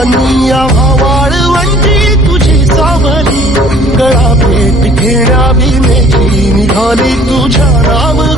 आणि या वाळवंटी तुझी सावली, गळा भेट घेण्या बिनेची निघाली तुझ्या नाव